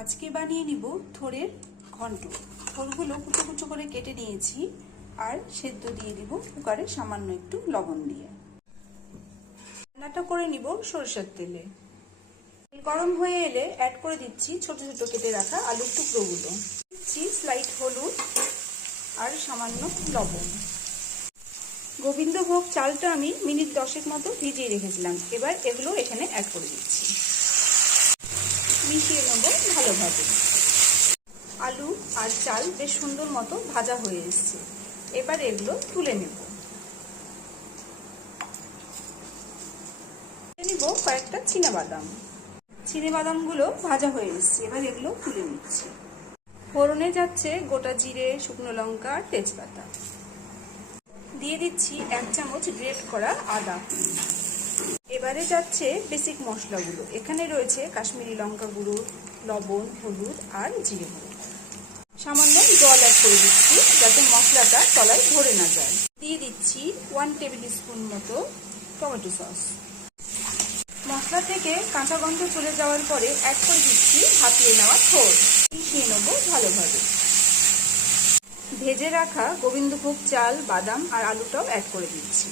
আজকে বানিয়ে নিব থোড়ের ঘন্ট। থোড়গুলো কুচো কুচো করে কেটে নিয়েছি আর সেদ্ধ দিয়ে দিব কুকারে সামান্য একটু লবণ দিয়ে। রান্নাটা করে নিব সরষের তেলে। তেল গরম হয়ে এলে অ্যাড করে দিচ্ছি ছোট ছোট কেটে রাখা আলুর টুকরোগুলো, দিচ্ছি স্লাইট হলুদ আর সামান্য লবণ। গোবিন্দভোগ চালটা আমি মিনিট 10 মতো ভিজিয়ে রেখেছিলাম। এবার এগুলো এখানে অ্যাড করে দিচ্ছি, মিশিয়ে নেব ভালোভাবে। আলু আর চাল বেশ সুন্দর মতো ভাজা হয়ে এসেছে। এবার এগুলো তুলে নেব। কয়েকটা চীনাবাদামগুলো ভাজা হয়ে এসেছে। এবার এগুলো তুলে নিচ্ছি। ফোড়নে যাচ্ছে গোটা জিরে, শুকনো লঙ্কা আর তেজপাতা। দিয়ে দিচ্ছি 1 চামচ গ্রেট করা আদা। এবারে যাচ্ছে বেসিক মশলাগুলো। এখানে রয়েছে কাশ্মীরি লঙ্কা গুঁড়ো, লবণ, হলুদ আর জিরে গুঁড়ো। সামান্য জল অ্যাড করে দিচ্ছি যাতে মশলাটা তলায় ধরে না যায়। দিয়ে দিচ্ছি 1 টেবিল স্পুন মতো টমেটো সস। মশলা থেকে কাঁচা গন্ধ চলে যাওয়ার পরে অ্যাড করে দিচ্ছি ভাপিয়ে নেওয়া থোড়। মিশিয়ে নেব ভালোভাবে। ভেজে রাখা গোবিন্দভোগ চাল, বাদাম আর আলুটাও অ্যাড করে দিচ্ছি।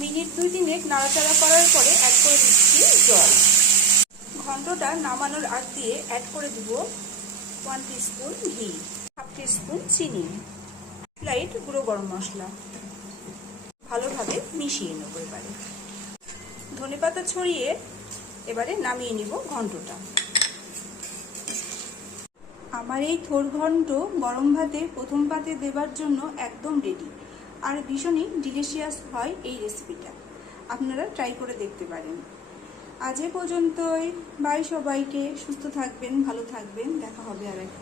মিনিট 2-3 নাড়াচাড়া করার পরে অ্যাড করে দিচ্ছি জল। ঘন্টটা নামানোর আগ দিয়ে অ্যাড করে দিব 1 টিস্পুন ঘি, 1/2 টিস্পুন চিনি, স্লাইট গুঁড়ো গরম মশলা। ভালোভাবে মিশিয়ে নেব। এবারে ধনেপাতা ছড়িয়ে এবারে নামিয়ে নিব ঘন্টটা। আমার এই থোড় ঘন্ট গরম ভাতে প্রথম পাতে দেবার জন্য একদম রেডি। আর ভীষণই ডিলিশিয়াস হয় এই রেসিপিটা। আপনারা ট্রাই করে দেখতে পারেন। আজ এ পর্যন্তই। বাই সবাইকে। সুস্থ থাকবেন, ভালো থাকবেন। দেখা হবে আর একটা